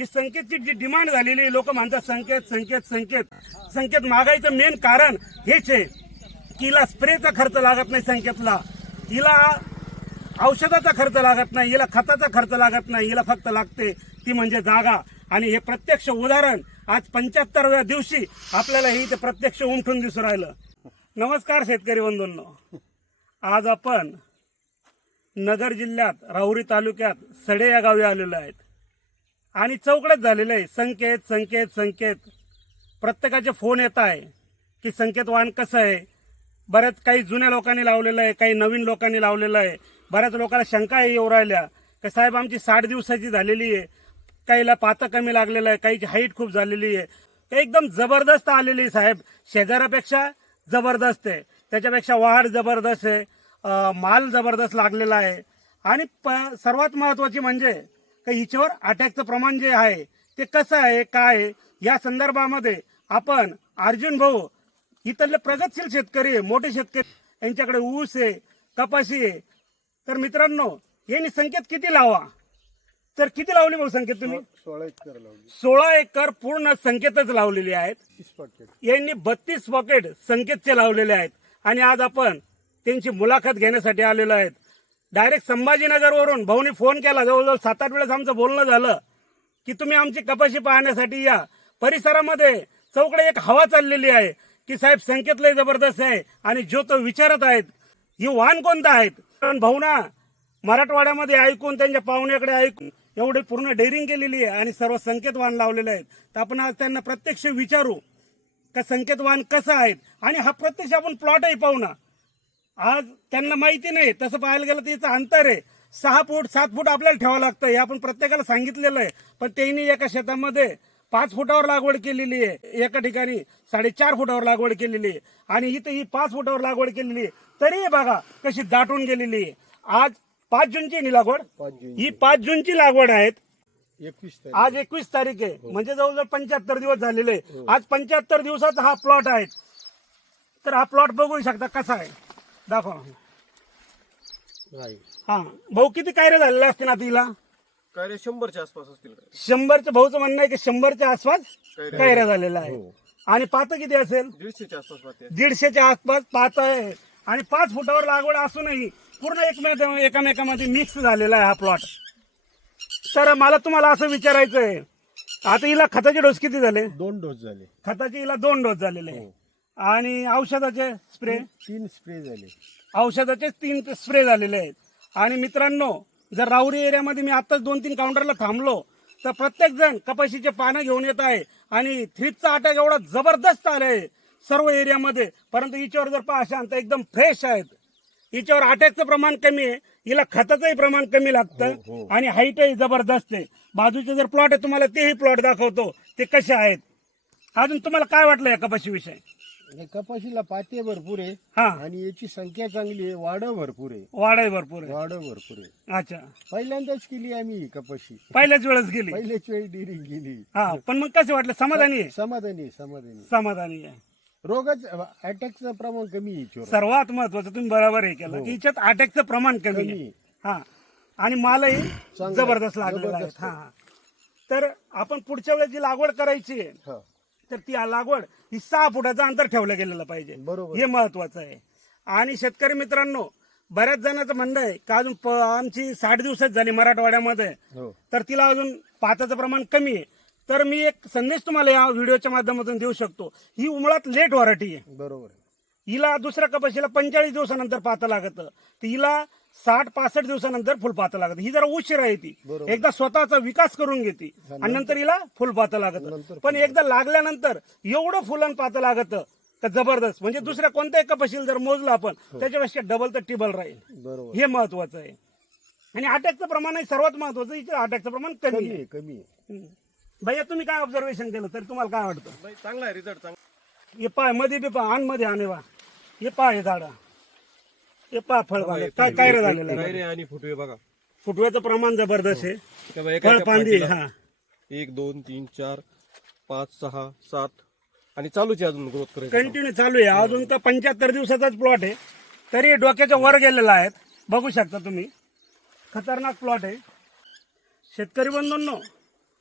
जी संकेतची जी demand झालेली, लोक म्हणतात संकेत संकेत संकेत संकेत मागायचं मेन कारण हेच आहे की हिला स्प्रेचा खर्च लागत नाही, संकेतला हिला औषधाचा खर्च लागत नाही, हिला खताचा खर्च लागत नाही, हिला फक्त लागते ती म्हणजे जागा. आणि हे प्रत्यक्ष उदाहरण आज 75व्या दिवशी आपल्याला हे इथे प्रत्यक्ष उमटून दिसून राहिलं. नमस्कार शेतकरी बंधूंनो, आज आपण नगर जिल्ह्यात राहुरी तालुक्यात सडे या गावी आलेलो आहेत आणि चौकड्यात झालेलं आहे. संकेत संकेत संकेत प्रत्येकाचे फोन येत आहे की संकेत वाहन कसं आहे. बऱ्याच काही जुन्या लोकांनी लावलेलं आहे, काही नवीन लोकांनी लावलेलं आहे. बऱ्याच लोकांना शंका येऊ राहिल्या की साहेब आमची 60 दिवसाची झालेली आहे, काहीला पातं कमी लागलेलं आहे, काहीची हाईट खूप झालेली आहे, एकदम जबरदस्त आलेली आहे साहेब, शेजारापेक्षा जबरदस्त आहे, त्याच्यापेक्षा वाढ जबरदस्त आहे, माल जबरदस्त लागलेला आहे. आणि सर्वात महत्त्वाची म्हणजे की हिच्यावर अटॅकचं प्रमाण जे आहे ते कसं आहे काय आहे या संदर्भामध्ये आपण अर्जुन भाऊ इथले प्रगतशील शेतकरी आहे, मोठे शेतकरी, यांच्याकडे ऊस आहे, कपाशी आहे. तर मित्रांनो यांनी संकेत किती लावा, तर किती लावली भाऊ संकेत तुम्ही? 16 एकर लावली. 16 एकर पूर्ण संकेतच लावलेली आहेत. 30 पॉकेट. यांनी 32 पॉकेट संकेतचे लावलेले आहेत. आणि आज आपण त्यांची मुलाखत घेण्यासाठी आलेलो आहेत. डायरेक्ट संभाजीनगरवरून भाऊनी फोन केला, जवळजवळ 7-8 वेळेस आमचं बोलणं झालं की तुम्ही आमची कपाशी पाहण्यासाठी या. परिसरामध्ये चौकडे एक हवा चाललेली आहे की साहेब संकेत लय जबरदस्त आहे आणि जो तो विचारत आहेत ही वाहन कोणतं आहेत. कारण भाऊना मराठवाड्यामध्ये ऐकून त्यांच्या पाहुण्याकडे ऐकून एवढी पूर्ण डेअरिंग केलेली आहे आणि सर्व संकेत वाहन लावलेले आहेत. तर आपण आज त्यांना प्रत्यक्ष विचारू का संकेत वाहन कसं आहेत आणि हा प्रत्यक्ष आपण प्लॉटही पाहू ना. आज त्यांना माहिती नाही, तसं पाहायला गेलं तर याचं अंतर आहे 6 फूट 7 फूट आपल्याला ठेवावं लागतं, हे आपण प्रत्येकाला सांगितलेलं आहे. पण त्यांनी एका शेतामध्ये 5 फुटावर लागवड केलेली आहे, एका ठिकाणी 4.5 फुटावर लागवड केलेली आहे आणि इथं ही 5 फुटावर लागवड केलेली आहे. तरी बघा कशी दाटून गेलेली आहे. आज 5 जूनची लागवड, 5 जून. ही 5 जूनची लागवड आहेत. 21 तारीख. आज 21 तारीख आहे, म्हणजे जवळजवळ 75 दिवस झालेले आहे. आज 75 दिवसाचा हा प्लॉट आहे. तर हा प्लॉट बघू शकता कसा आहे, दाखवा. नाही. हा भाऊ किती कायरे झालेले असतील आता हिला? काय 100च्या आसपास असतील. 100च्या भाऊचं म्हणणं आहे की 100च्या आसपास कायऱ्या झालेला आहे. आणि पातं किती असेल? 150च्या आसपास पाहते. 150च्या आसपास पातं आहे. आणि 5 फुटावर लागवड असूनही पूर्ण एकमेकांमध्ये मिक्स झालेला आहे हा प्लॉट. तर मला तुम्हाला असं विचारायचं आहे, आता हिला खताचे डोस किती झाले? 2 डोस झाले. खताचे हिला 2 डोस झालेले आहे. आणि औषधाचे स्प्रे 3 स्प्रे झाले. औषधाचे 3 स्प्रे झालेले आहेत. आणि मित्रांनो जर राहुरी एरियामध्ये मी आताच 2-3 काउंटरला थांबलो तर प्रत्येक जण कपाशीचे पानं घेऊन येत आहे आणि थ्रिपचा अटॅक एवढा जबरदस्त आलाय सर्व एरियामध्ये. परंतु हिच्यावर जर पाहशाल तर एकदम फ्रेश आहेत. हिच्यावर अटॅकचं प्रमाण कमी आहे, हिला खताचंही प्रमाण कमी लागतं आणि हाईटही जबरदस्त आहे. बाजूचे जर प्लॉट आहे तुम्हाला तेही प्लॉट दाखवतो ते कसे आहेत. अजून तुम्हाला काय वाटलं या कपाशीविषयी? या कपाशीला पाते भरपूर आहे हा, आणि याची संख्या चांगली आहे, वाढ भरपूर आहे. वाढही भरपूर आहे. वाढ भरपूर आहे. अच्छा, पहिल्यांदाच केली आम्ही ही कपाशी, पहिल्याच वेळेस गेली. पहिल्याच वेळी डिरिंग केली. हा, पण मग कसं वाटलं? समाधानी आहे? समाधानी समाधानी. समाधानी आहे. रोगाच अटॅकचं प्रमाण कमी आहे हिच्यावर. सर्वात महत्वाचं तुम्ही बरोबर हे केलं की हिच्यात अटॅकचं प्रमाण कमी आहे. हा, आणि मालही जबरदस्त लागलेला आहे. हा, तर आपण पुढच्या वेळेस जी लागवड करायची आहे हा. तर ती लागवड ही 6 फुटाचं अंतर ठेवलं गेलेलं पाहिजे, बरोबर. हे महत्वाचं आहे. आणि शेतकरी मित्रांनो बऱ्याच जणांचं म्हणणं आहे का अजून आमची 60 दिवसात झाली मराठवाड्यामध्ये, हो. तर तिला अजून पाताचं प्रमाण कमी आहे. तर मी एक संदेश तुम्हाला या व्हिडिओच्या माध्यमातून देऊ शकतो. ही उमळात लेट व्हरायटी आहे. बरोबर. हिला दुसऱ्या कपाशीला 45 दिवसानंतर पातं लागतं, तर हिला 60-65 दिवसानंतर फुलपातं लागतं. ही जरा उशीर आहे. ती बरोबर. एकदा स्वतःचा विकास करून घेते आणि नंतर हिला फुलपातं लागतं. पण एकदा लागल्यानंतर एवढं फुलन पातं लागतं का जबरदस्त, म्हणजे दुसऱ्या कोणत्याही कपाशीला जर मोजलं आपण त्याच्यापेक्षा डबल तर टिबल राहील. बरोबर. हे महत्वाचं आहे. आणि अटॅकचं प्रमाण आहे सर्वात महत्वाचं. हिचं अटॅकचं प्रमाण कमी कमी आहे. आहे, कमी आहे. भैया तुम्ही काय ऑब्झर्वेशन केलं तर तुम्हाला काय वाटतं? नाही, चांगला आहे रिझल्ट चांगला. हे पाय मध्ये बी पहा, आण मध्ये आणे वा. हे पहा हे झाड, हे पहा फळ काय काय झालेलं आहे. रे आणि फुटवे बघा. फुटव्याचं प्रमाण जबरदस्त आहे. त्या बघा, एका फळ पांदी हा 1 2 3 4 5 6 7 आणि चालूच आहे अजून ग्रोथ करायचं. कंटिन्यू चालू आहे. अजून तर 75 दिवसाचाच प्लॉट आहे, तरी डोक्याच्या वर गेलेला आहे. बघू शकता तुम्ही, खतरनाक प्लॉट आहे. शेतकरी बंधूंनो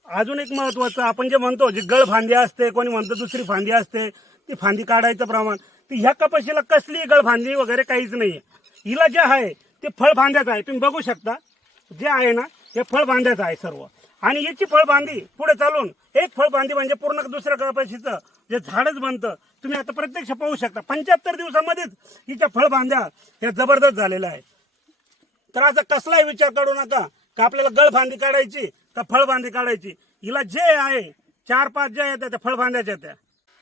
अजून एक महत्वाचं, आपण जे म्हणतो जी गळ फांदी असते, कोणी म्हणतं दुसरी फांदी असते, ती फांदी काढायचं प्रमाण, ती ह्या कपाशीला कसली गळ फांदी वगैरे काहीच नाहीये. हिला जे आहे ते फळफांद्याचं आहे. तुम्ही बघू शकता जे आहे ना हे फळफांद्याचं आहे सर्व. आणि याची फळफांदी पुढे चालून एक फळफांदी म्हणजे पूर्ण दुसऱ्या कपाशीचं जे झाडच बनतं. तुम्ही आता प्रत्यक्ष पाहू शकता 75 दिवसामध्येच हिच्या फळफांद्या ह्या जबरदस्त झालेल्या आहे. तर असा कसलाही विचार करू नका का आपल्याला गळफांदी काढायची का फळफांदी काढायची. हिला जे आहे 4-5 ज्या येत्या त्या फळफांद्याच्या येत्या,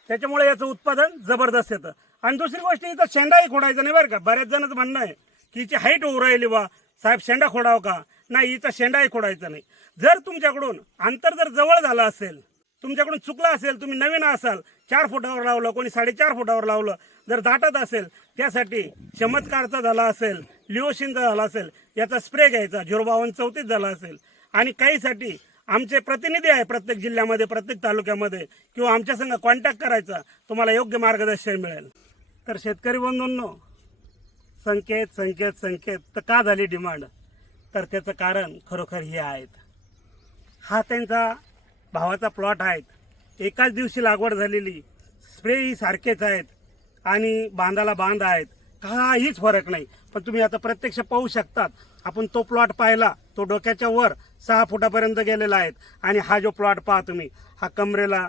त्याच्यामुळे याचं उत्पादन जबरदस्त येतं. आणि दुसरी गोष्ट इथं शेंडाही खोडायचं नाही बरं का. बऱ्याच जणच म्हणणं आहे की हिची हाईट होऊ राहिली बा साहेब शेंडा खोडाव का. नाही, हिचा शेंडाही खोडायचा नाही. जर तुमच्याकडून अंतर जर जवळ झालं असेल, तुमच्याकडून चुकलं असेल, तुम्ही नवीन असाल, 4 फुटावर लावलं, कोणी 4.5 फुटावर लावलं, जर दाटत असेल त्यासाठी चमत्कारचा झाला असेल, लिओशिनचा झाला असेल, याचा स्प्रे घ्यायचा, 05234 झाला असेल. आणि काहीसाठी आमचे प्रतिनिधी आहे प्रत्येक जिल्ह्यामध्ये, प्रत्येक तालुक्यामध्ये, किंवा आमच्या संग कॉन्टॅक्ट करायचा, तुम्हाला योग्य मार्गदर्शन मिळेल. तर शेतकरी बंधूंनो, संकेत संकेत संकेत तर का झाली डिमांड, तर त्याचं कारण खरोखर हे आहेत. हा त्यांचा भावाचा प्लॉट आहेत, एकाच दिवशी लागवड झालेली, स्प्रेही सारखेच आहेत आणि बांधाला बांध आहेत, काहीच फरक नाही. पण तुम्ही आता प्रत्यक्ष पाहू शकतात. आपण तो प्लॉट पाहिला, तो डोक्याच्या वर 6 फुटापर्यंत गेलेला आहे. आणि हा जो प्लॉट पहा तुम्ही, हा कमरेला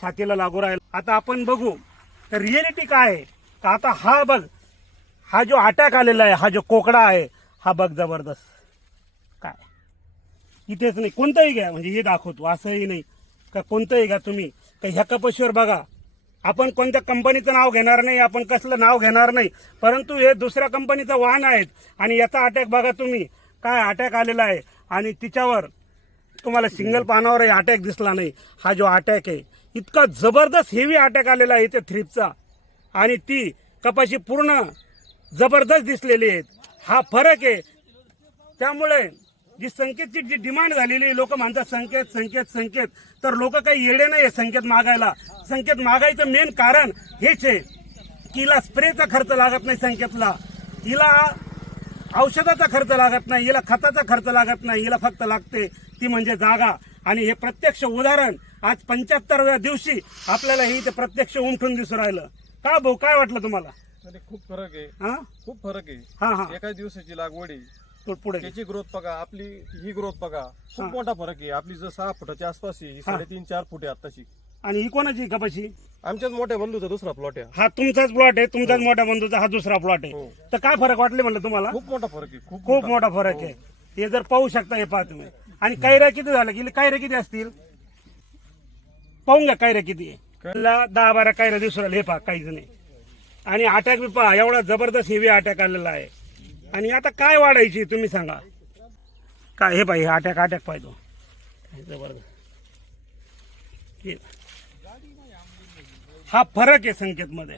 छातीला लागू राहिला. आता आपण बघू तर रिएलिटी काय आहे. का आता हा बघ, हा जो अटॅक आलेला आहे, हा जो कोकडा आहे, हा बघ जबरदस्त. काय इथेच नाही, कोणतंही घ्या, म्हणजे हे दाखवतो असंही नाही का कोणतंही घ्या तुम्ही, का ह्या कपाशीवर बघा. आपण कोणत्या कंपनीचं नाव घेणार नाही, आपण कसलं नाव घेणार नाही, परंतु हे दुसऱ्या कंपनीचं वाहन आहेत. आणि याचा अटॅक बघा तुम्ही, काय अटॅक आलेला आहे. आणि तिच्यावर तुम्हाला सिंगल पानावर अटॅक दिसला नाही. हा जो अटॅक आहे इतका जबरदस्त हेवी अटॅक आलेला आहे इथे थ्रिपचा, आणि ती कपाशी पूर्ण जबरदस्त दिसलेली आहेत. हा फरक आहे. त्यामुळे जी संकेतची जी डिमांड झालेली, लोक म्हणतात संकेत संकेत संकेत, तर लोक काही येडे नाही संकेत मागायला. संकेत मागायचं मेन कारण हेच आहे की हिला स्प्रेचा खर्च लागत नाही, संकेतला हिला औषधाचा खर्च लागत नाही, हिला खताचा खर्च लागत नाही, हिला फक्त लागते ती म्हणजे जागा. आणि हे प्रत्यक्ष उदाहरण आज 75व्या दिवशी आपल्याला हे इथे प्रत्यक्ष उमटून दिसून राहिलं. का भाऊ, काय वाटलं तुम्हाला? खूप फरक आहे. हा खूप फरक आहे. हा हा एकाच दिवसाची लागवड आहे, पुढे त्याची ग्रोथ बघा, आपली ही ग्रोथ बघा, खूप मोठा फरक आहे. आपली जर 6 फुटाच्या आसपास आहे, ही 3.5-4 फूट आहे आताची. आणि ही कोणाची कपाशी? आमच्याच मोठ्या बंधूचा दुसरा प्लॉट आहे. हा तुमचाच प्लॉट आहे, तुमचाच मोठ्या बंधूचा हा दुसरा प्लॉट आहे. हो. तर काय फरक वाटले म्हणलं तुम्हाला? खूप मोठा फरक आहे. खूप मोठा फरक आहे. हे जर पाहू शकता, हे पहा तुम्ही. आणि कैऱ्या किती झाल्या, की कैऱ्या किती असतील पाहून घ्या. कैऱ्या किती आहे, 10-12 कैऱ्या दिसून राहिल्या. हे पहा, काहीच नाही. आणि अटॅक बी पहा, एवढा जबरदस्त हेवी अटॅक आलेला आहे. आणि आता काय वाढायची तुम्ही सांगा काय. हे पाहिजे अटॅक पाहिजे जबरदस्त. हा फरक आहे संकेत मध्ये.